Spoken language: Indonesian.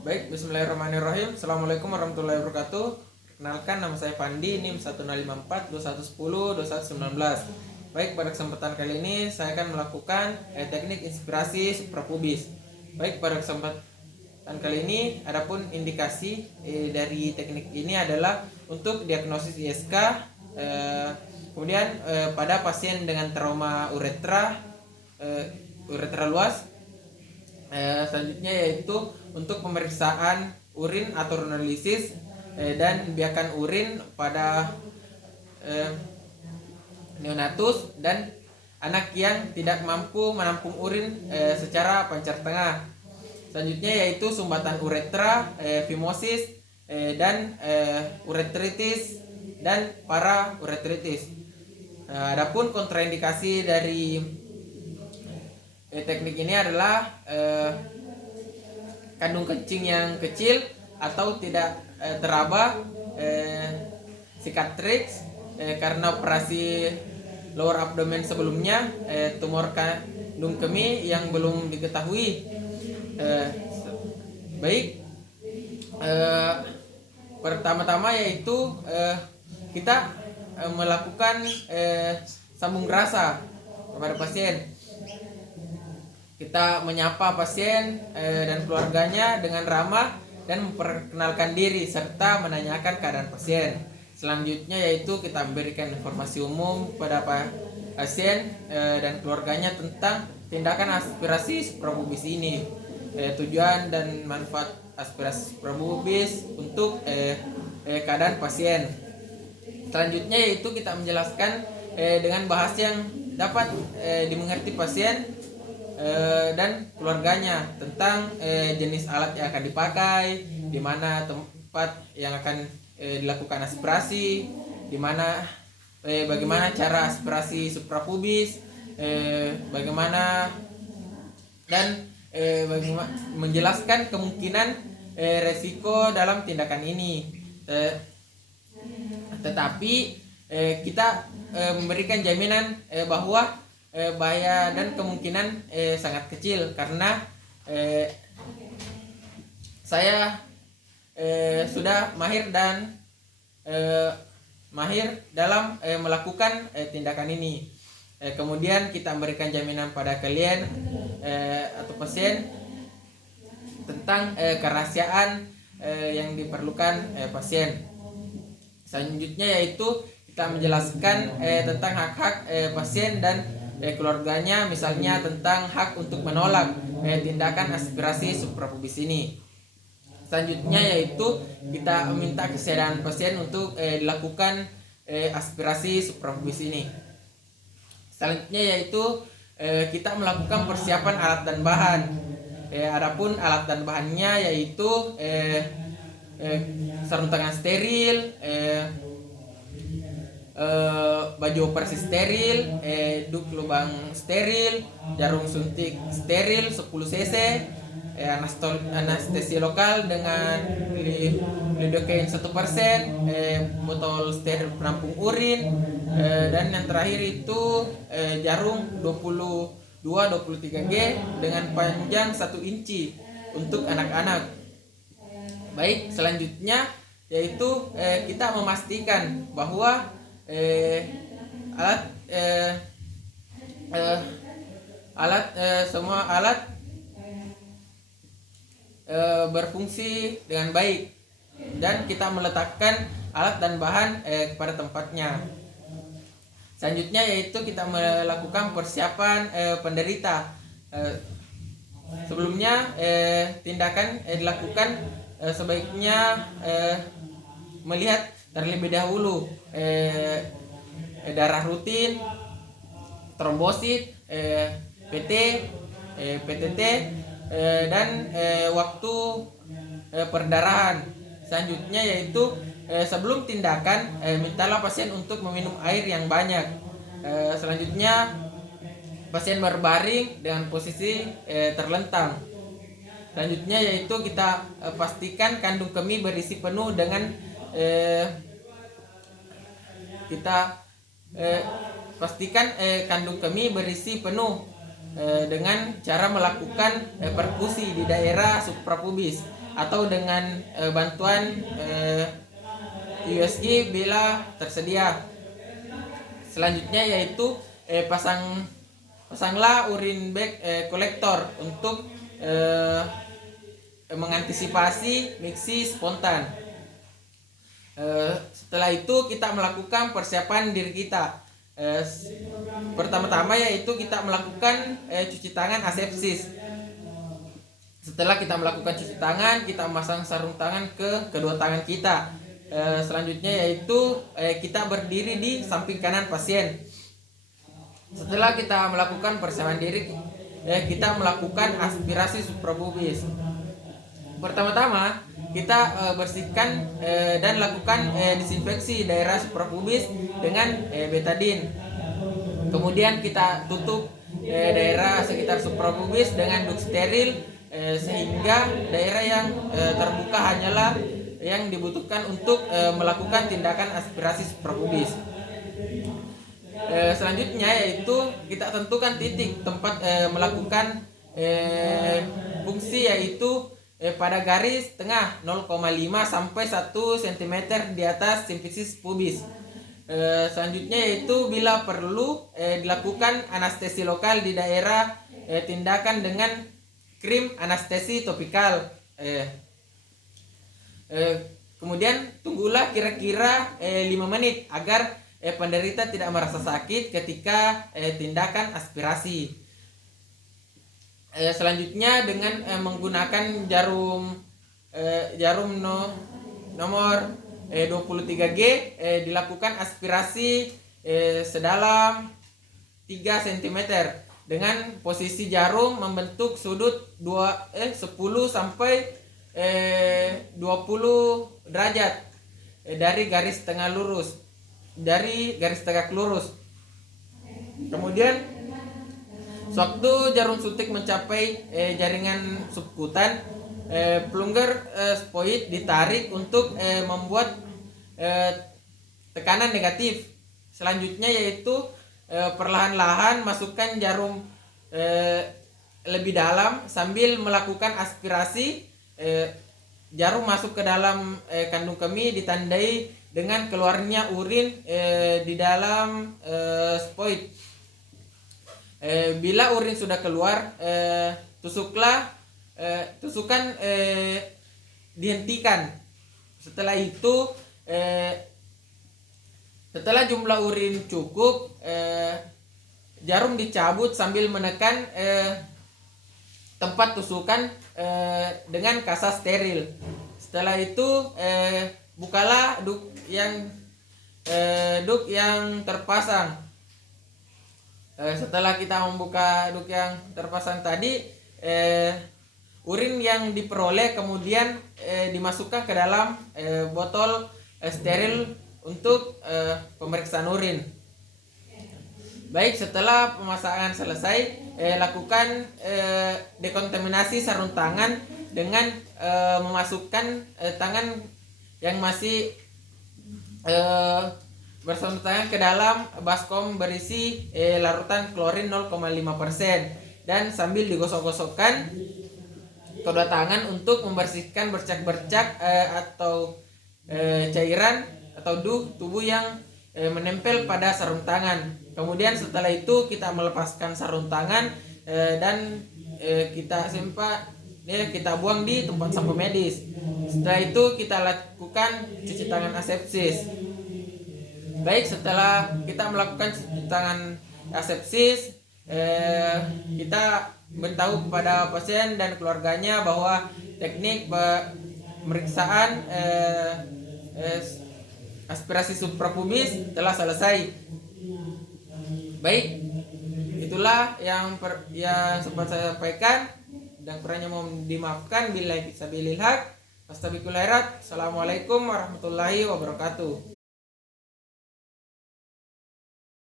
Baik, bismillahirrahmanirrahim. Assalamualaikum warahmatullahi wabarakatuh. Perkenalkan, nama saya Pandi, NIM 1054 Baik, pada kesempatan kali ini saya akan melakukan teknik inspirasi suprapubis. Baik, pada kesempatan kali ini adapun indikasi dari teknik ini adalah untuk diagnosis ISK, kemudian pada pasien dengan trauma uretra luas. Selanjutnya yaitu untuk pemeriksaan urin atau urinalysis dan biakan urin pada neonatus dan anak yang tidak mampu menampung urin secara pancar tengah. Selanjutnya yaitu sumbatan uretra, fimosis dan uretritis dan parauretritis. Adapun kontraindikasi dari teknik ini adalah kandung kencing yang kecil atau tidak teraba, cicatrix karena operasi lower abdomen sebelumnya, tumor kandung kemih yang belum diketahui. Baik, pertama-tama yaitu kita melakukan sambung rasa kepada pasien. Kita menyapa pasien dan keluarganya dengan ramah dan memperkenalkan diri serta menanyakan keadaan pasien. Selanjutnya yaitu kita memberikan informasi umum kepada pasien dan keluarganya tentang tindakan aspirasi suprapubis ini, tujuan dan manfaat aspirasi suprapubis untuk keadaan pasien. Selanjutnya yaitu kita menjelaskan dengan bahasa yang dapat dimengerti pasien dan keluarganya tentang jenis alat yang akan dipakai, di mana tempat yang akan dilakukan aspirasi, di mana bagaimana cara aspirasi suprapubis, bagaimana dan bagaimana menjelaskan kemungkinan resiko dalam tindakan ini. Tetapi kita memberikan jaminan bahwa bahaya dan kemungkinan sangat kecil karena saya sudah mahir dalam melakukan tindakan ini. Kemudian kita memberikan jaminan pada kalian atau pasien tentang kerahasiaan yang diperlukan pasien. Selanjutnya yaitu kita menjelaskan tentang hak-hak pasien dan keluarganya, misalnya tentang hak untuk menolak tindakan aspirasi suprapubis ini. Selanjutnya yaitu kita meminta kesediaan pasien untuk dilakukan aspirasi suprapubis ini. Selanjutnya yaitu kita melakukan persiapan alat dan bahan. Adapun alat dan bahannya yaitu sarung tangan steril, baju operasi steril, duk lubang steril, jarum suntik steril 10 cc, anestesi lokal dengan lidocaine 1%, botol steril penampung urin, dan yang terakhir itu jarum 23G dengan panjang 1 inci untuk anak-anak. Baik, selanjutnya yaitu kita memastikan bahwa semua alat berfungsi dengan baik dan kita meletakkan alat dan bahan kepada tempatnya. Selanjutnya yaitu kita melakukan persiapan penderita. Sebelumnya tindakan dilakukan sebaiknya melihat terlebih dahulu darah rutin, trombosit, PT, PTT, dan waktu perdarahan. Selanjutnya yaitu sebelum tindakan mintalah pasien untuk meminum air yang banyak. Selanjutnya pasien berbaring dengan posisi terlentang. Selanjutnya yaitu kita pastikan kandung kemih berisi penuh dengan pastikan kandung kemih berisi penuh dengan cara melakukan perkusi di daerah suprapubis. atau dengan bantuan USG bila tersedia. Selanjutnya yaitu pasanglah urine bag kolektor untuk mengantisipasi miksi spontan. Setelah itu kita melakukan persiapan diri kita. Pertama-tama yaitu kita melakukan cuci tangan asepsis. Setelah kita melakukan cuci tangan, kita memasang sarung tangan ke kedua tangan kita. Selanjutnya yaitu kita berdiri di samping kanan pasien. Setelah kita melakukan persiapan diri, kita melakukan aspirasi suprapubis. Pertama-tama kita bersihkan dan lakukan disinfeksi daerah suprapubis dengan betadine. Kemudian kita tutup daerah sekitar suprapubis dengan duk steril, sehingga daerah yang terbuka hanyalah yang dibutuhkan untuk melakukan tindakan aspirasi suprapubis. Selanjutnya yaitu kita tentukan titik tempat melakukan fungsi, yaitu pada garis tengah 0,5 sampai 1 cm di atas simfisis pubis. Selanjutnya yaitu bila perlu dilakukan anestesi lokal di daerah tindakan dengan krim anestesi topikal. Kemudian tunggulah kira-kira 5 menit agar penderita tidak merasa sakit ketika tindakan aspirasi. Selanjutnya dengan menggunakan jarum nomor 23G dilakukan aspirasi sedalam 3 cm dengan posisi jarum membentuk sudut 10 sampai 20 derajat dari garis tegak lurus. Kemudian sewaktu jarum suntik mencapai jaringan subkutan, plunger spoid ditarik untuk membuat tekanan negatif. Selanjutnya yaitu perlahan-lahan masukkan jarum lebih dalam sambil melakukan aspirasi. Jarum masuk ke dalam kandung kemih ditandai dengan keluarnya urin di dalam spoid. Bila urin sudah keluar, tusukan dihentikan. Setelah itu setelah jumlah urin cukup, jarum dicabut sambil menekan tempat tusukan dengan kasa steril. Setelah itu bukalah duk yang terpasang. Setelah kita membuka duk yang terpasang tadi, urin yang diperoleh kemudian dimasukkan ke dalam botol steril untuk pemeriksaan urin. Baik, setelah pemasangan selesai, lakukan dekontaminasi sarung tangan dengan memasukkan tangan yang masih bersarung tangan ke dalam baskom berisi larutan klorin 0,5% dan sambil digosok-gosokkan kedua tangan untuk membersihkan bercak-bercak atau cairan atau tubuh yang menempel pada sarung tangan. Kemudian setelah itu kita melepaskan sarung tangan dan kita buang di tempat sampah medis. Setelah itu kita lakukan cuci tangan asepsis. Baik, setelah kita melakukan cuci tangan asepsis, kita beritahu kepada pasien dan keluarganya bahwa teknik pemeriksaan aspirasi suprapubis telah selesai. Baik, itulah yang sempat saya sampaikan, dan kurangnya mohon dimaafkan. Billahi fisabilil haq. Assalamualaikum warahmatullahi wabarakatuh.